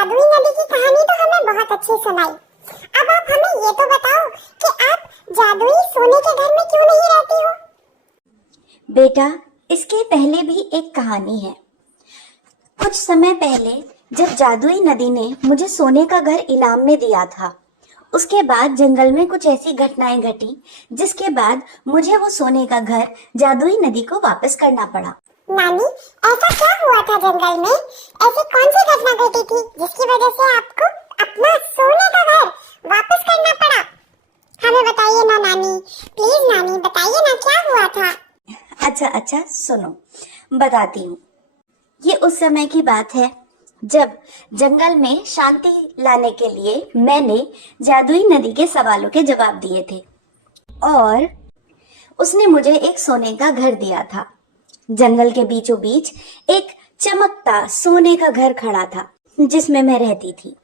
जादुई नदी की कहानी तो हमें बहुत अच्छी सुनाई। अब आप हमें ये तो बताओ कि आप जादुई सोने के घर में क्यों नहीं रहती हो? बेटा, इसके पहले भी एक कहानी है। कुछ समय पहले जब जादुई नदी ने मुझे सोने का घर इनाम में दिया था, उसके बाद जंगल में कुछ ऐसी घटनाएं घटी जिसके बाद मुझे वो सोने का घर जादुई नदी को वापस करना पड़ा। नानी, ऐसा क्या हुआ था जंगल में? ऐसी कौन सी घटना घटी थी जिसकी वजह से आपको अपना सोने का घर वापस करना पड़ा? हमें बताइए ना नानी, प्लीज नानी बताइए ना, क्या हुआ था? अच्छा, सुनो, बताती हूँ। ये उस समय की बात है जब जंगल में शांति लाने के लिए मैंने जादुई नदी के सवालों के जवाब दिए थे और उसने मुझे एक सोने का घर दिया था। जंगल के बीचों बीच एक चमकता सोने का घर खड़ा था जिसमें मैं रहती थी।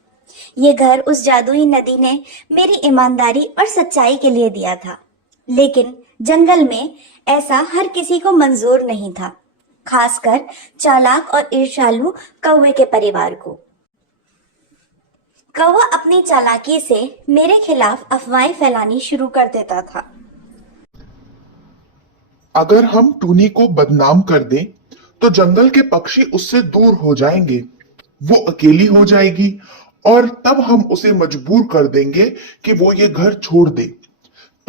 ये घर उस जादुई नदी ने मेरी ईमानदारी और सच्चाई के लिए दिया था, लेकिन जंगल में ऐसा हर किसी को मंजूर नहीं था, खासकर चालाक और ईर्ष्यालु कौवे के परिवार को। कौवा अपनी चालाकी से मेरे खिलाफ अफवाहें फैलानी शुरू कर देता था। अगर हम टूनी को बदनाम कर दें तो जंगल के पक्षी उससे दूर हो जाएंगे, वो अकेली हो जाएगी और तब हम उसे मजबूर कर देंगे कि वो ये घर छोड़ दे।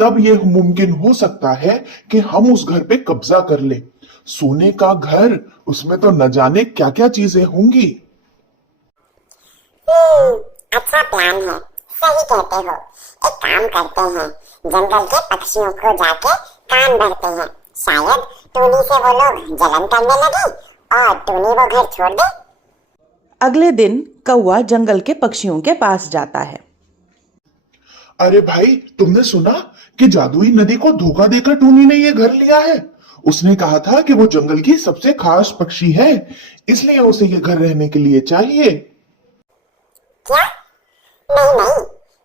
तब यह मुमकिन हो सकता है कि हम उस घर पे कब्जा कर लें। सोने का घर, उसमें तो न जाने क्या क्या चीजें होंगी। अच्छा प्लान है, सही कहते हो। एक काम करते हैं, जंगल के पक्षियों को जाके कान भरते हैं। शायद टूनी से वो लोग जलन करने लगे और टूनी वो घर छोड़ दे। अगले दिन कौवा जंगल के पक्षियों के पास जाता है। अरे भाई, तुमने सुना कि जादुई नदी को धोखा देकर टूनी ने ये घर लिया है? उसने कहा था कि वो जंगल की सबसे खास पक्षी है, इसलिए उसे ये घर रहने के लिए चाहिए। क्या? नहीं,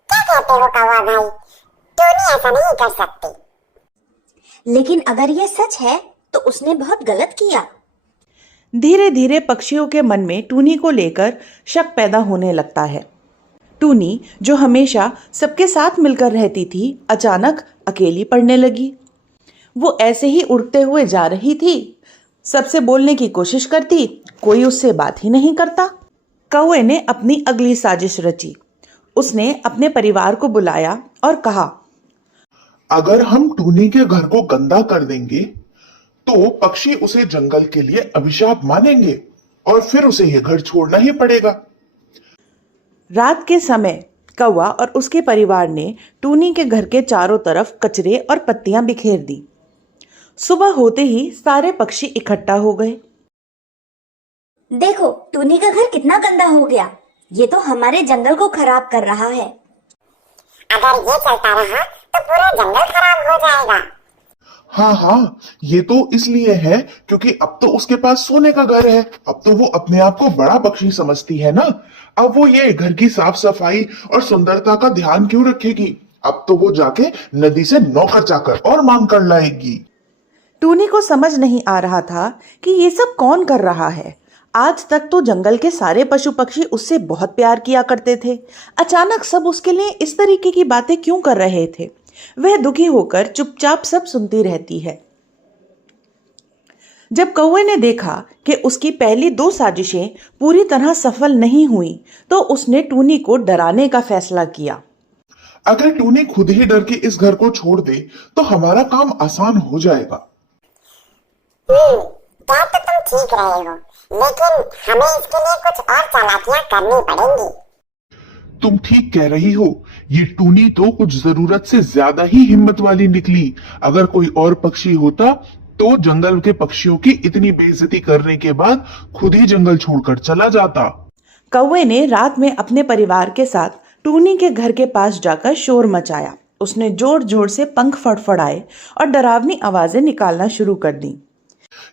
क्या कहते हो कौवा भाई? टूनी ऐसा नहीं कर सकती। लेकिन अगर ये सच है तो उसने बहुत गलत किया। धीरे धीरे पक्षियों के मन में टूनी को लेकर शक पैदा होने लगता है। टूनी, जो हमेशा सबके साथ मिलकर रहती थी, अचानक अकेली पड़ने लगी। वो ऐसे ही उड़ते हुए जा रही थी, सबसे बोलने की कोशिश करती, कोई उससे बात ही नहीं करता। कौवे ने अपनी अगली साजिश रची। उसने अपने परिवार को बुलाया और कहा, अगर हम टूनी के घर को गंदा कर देंगे तो पक्षी उसे जंगल के लिए अभिशाप मानेंगे और फिर उसे यह घर छोड़ना ही पड़ेगा। रात के समय कौवा और उसके परिवार ने टूनी के घर के चारों तरफ कचरे और पत्तियां बिखेर दी। सुबह होते ही सारे पक्षी इकट्ठा हो गए। देखो, टूनी का घर कितना गंदा हो गया। ये तो हमारे जंगल को खराब कर रहा है। अगर ये चलता रहा तो पूरा जंगल खराब हो जाएगा। हाँ, ये तो इसलिए है क्योंकि अब तो उसके पास सोने का घर है। अब तो वो अपने आप को बड़ा पक्षी समझती है ना। अब वो ये घर की साफ सफाई और सुंदरता का ध्यान क्यों रखेगी? अब तो वो जाके नदी से नौकर चाकर और मांग कर लाएगी। टूनी को समझ नहीं आ रहा था कि ये सब कौन कर रहा है। आज तक तो जंगल के सारे पशु पक्षी उससे बहुत प्यार किया करते थे। अचानक सब उसके लिए इस तरीके की बातें क्यों कर रहे थे? वह दुखी होकर चुपचाप सब सुनती रहती है। जब कौवे ने देखा कि उसकी पहली 2 साजिशें पूरी तरह सफल नहीं हुई, तो उसने टूनी को डराने का फैसला किया। अगर टूनी खुद ही डर के इस घर को छोड़ दे तो हमारा काम आसान हो जाएगा। बात तो तुम ठीक रहे हो, लेकिन हमें इसके लिए कुछ और चालाकियां करनी पड़ेंगी। तुम ठीक कह रही हो। ये टूनी तो कुछ जरूरत से ज्यादा ही हिम्मत वाली निकली। अगर कोई और पक्षी होता तो जंगल के पक्षियों की इतनी बेइज्जती करने के बाद खुद ही जंगल छोड़कर चला जाता। कौवे ने रात में अपने परिवार के साथ टूनी के घर के पास जाकर शोर मचाया। उसने जोर जोर से पंख फड़फड़ाए और डरावनी आवाजें निकालना शुरू कर दी।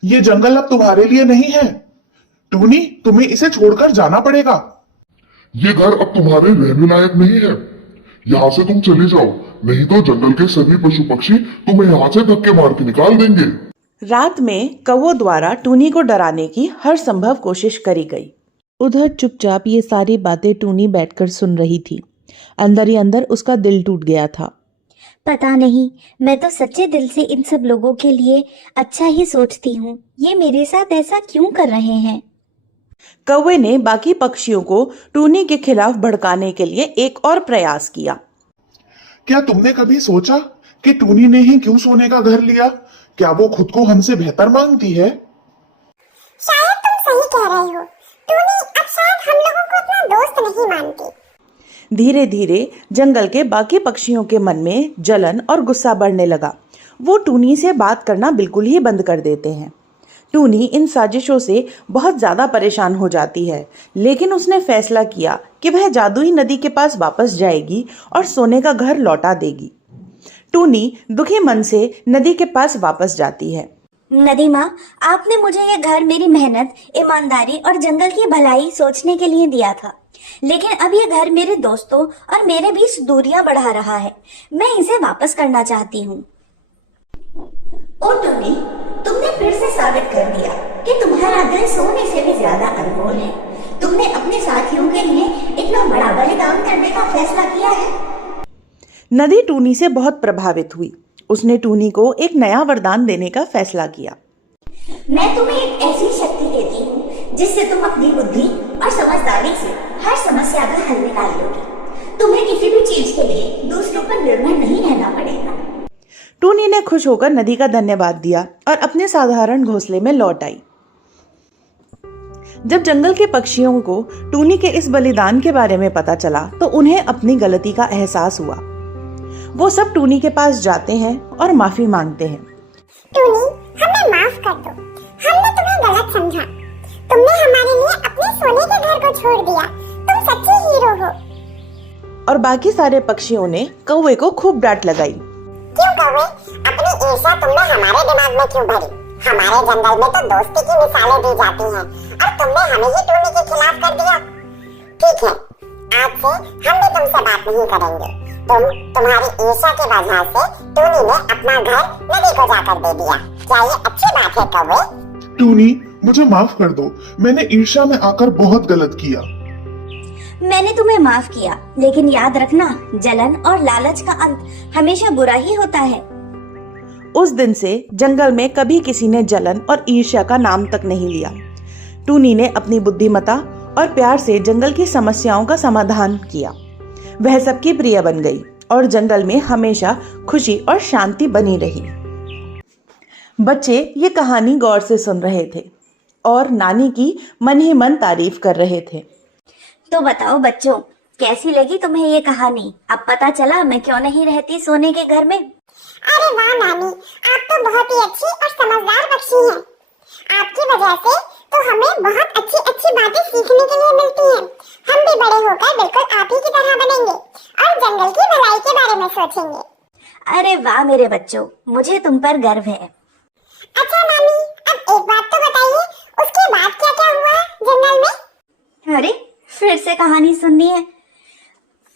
ये जंगल अब तुम्हारे लिए नहीं है टूनी, तुम्हें इसे छोड़कर जाना पड़ेगा। ये घर अब तुम्हारे रहने लायक नहीं है। यहाँ से तुम चले जाओ, नहीं तो जंगल के सभी पशु पक्षी तुम्हें यहाँ से धक्के मार के निकाल देंगे। रात में कौवों द्वारा टूनी को डराने की हर संभव कोशिश करी गई। उधर चुपचाप ये सारी बातें टूनी बैठकर सुन रही थी। अंदर ही अंदर उसका दिल टूट गया था। पता नहीं, मैं तो सच्चे दिल से इन सब लोगों के लिए अच्छा ही सोचती हूँ। ये मेरे साथ ऐसा क्यों कर रहे हैं? कौवे ने बाकी पक्षियों को टूनी के खिलाफ भड़काने के लिए एक और प्रयास किया। क्या तुमने कभी सोचा कि टूनी ने ही क्यों सोने का घर लिया? क्या वो खुद को हमसे बेहतर मानती है? शायद तुम सही कह रहे हो। टूनी अब शायद हम लोगों को अपना दोस्त नहीं मानती। धीरे धीरे जंगल के बाकी पक्षियों के मन में जलन और गुस्सा बढ़ने लगा। वो टूनी से बात करना बिल्कुल ही बंद कर देते हैं। टूनी इन साजिशों से बहुत ज्यादा परेशान हो जाती है, लेकिन उसने फैसला किया कि वह जादुई नदी के पास वापस जाएगी और सोने का घर लौटा देगी। टूनी दुखी मन से नदी के पास वापस जाती है। नदी माँ, आपने मुझे ये घर मेरी मेहनत, ईमानदारी और जंगल की भलाई सोचने के लिए दिया था, लेकिन अब ये घर मेरे दोस्तों और मेरे बीच दूरियां बढ़ा रहा है। मैं इसे वापस करना चाहती हूँ। ओ टूनी, तुमने फिर से साबित कर दिया कि तुम्हारा दिल सोने से भी ज्यादा अनमोल है। तुमने अपने साथियों के लिए इतना बड़ा बलिदान करने का फैसला किया है। नदी टूनी से बहुत प्रभावित हुई। उसने टूनी को एक नया वरदान देने का फैसला किया। मैं तुम्हें एक ऐसी शक्ति देती हूँ जिससे तुम अपनी बुद्धि और समझदारी से हर समस्या का हल निकाल लोगे। तुम्हें किसी भी चीज के लिए दूसरों पर निर्भर नहीं रहना पड़ेगा। टूनी ने खुश होकर नदी का धन्यवाद दिया और अपने साधारण घोंसले में लौट आई। जब जंगल के पक्षियों को टूनी के इस बलिदान के बारे में पता चला तो उन्हें अपनी गलती का एहसास हुआ। वो सब टूनी के पास जाते हैं और माफी मांगते हैं। टूनी, हमें माफ कर दो। हमने तुम्हें गलत समझा। तुमने हमारे लिए अपने सोने के घर को छोड़ दिया। तुम सच्चे हीरो हो। और बाकी सारे पक्षियों ने कौवे को खूब डांट लगाई। क्यों कौवे, अपनी ईर्ष्या तुमने हमारे दिमाग में क्यों भरी? हमारे जंगल में तो दोस्ती की मिसालें दी जाती हैं और तुमने हमें ही टूनी के खिलाफ कर दिया। ठीक है, आज से हम भी तुमसे बात नहीं करेंगे। तुम्हारी ईर्ष्या की वजह से टूनी ने अपना घर नदी को जाकर दे दिया। क्या ये अच्छी बात है कौवे? टूनी, मुझे माफ कर दो। मैंने ईर्ष्या में आकर बहुत गलत किया। मैंने तुम्हें माफ किया, लेकिन याद रखना, जलन और लालच का अंत हमेशा बुरा ही होता है। उस दिन से जंगल में कभी किसी ने जलन और ईर्ष्या का नाम तक नहीं लिया। टूनी ने अपनी बुद्धिमत्ता और प्यार से जंगल की समस्याओं का समाधान किया। वह सबकी प्रिय बन गई और जंगल में हमेशा खुशी और शांति बनी रही। बच्चे ये कहानी गौर से सुन रहे थे और नानी की मन ही मन तारीफ कर रहे थे। तो बताओ बच्चों, कैसी लगी तुम्हें ये कहानी? अब पता चला मैं क्यों नहीं रहती सोने के घर में। अरे वाह नानी, आप तो बहुत ही अच्छी और समझदार बच्ची हैं। आपकी वजह से तो हमें बहुत अच्छी अच्छी बातें सीखने के लिए मिलती हैं। हम भी बड़े होकर बिल्कुल आप ही की तरह बनेंगे और जंगल की भलाई के बारे में सोचेंगे। अरे वाह मेरे बच्चों, मुझे तुम पर गर्व है। अच्छा नानी, अब एक बात तो बताइए, उसके बाद क्या क्या हुआ जंगल में? अरे, फिर से कहानी सुननी है?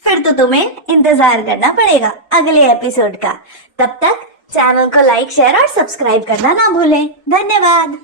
फिर तो तुम्हें इंतजार करना पड़ेगा अगले एपिसोड का। तब तक चैनल को लाइक, शेयर और सब्सक्राइब करना ना भूलें। धन्यवाद।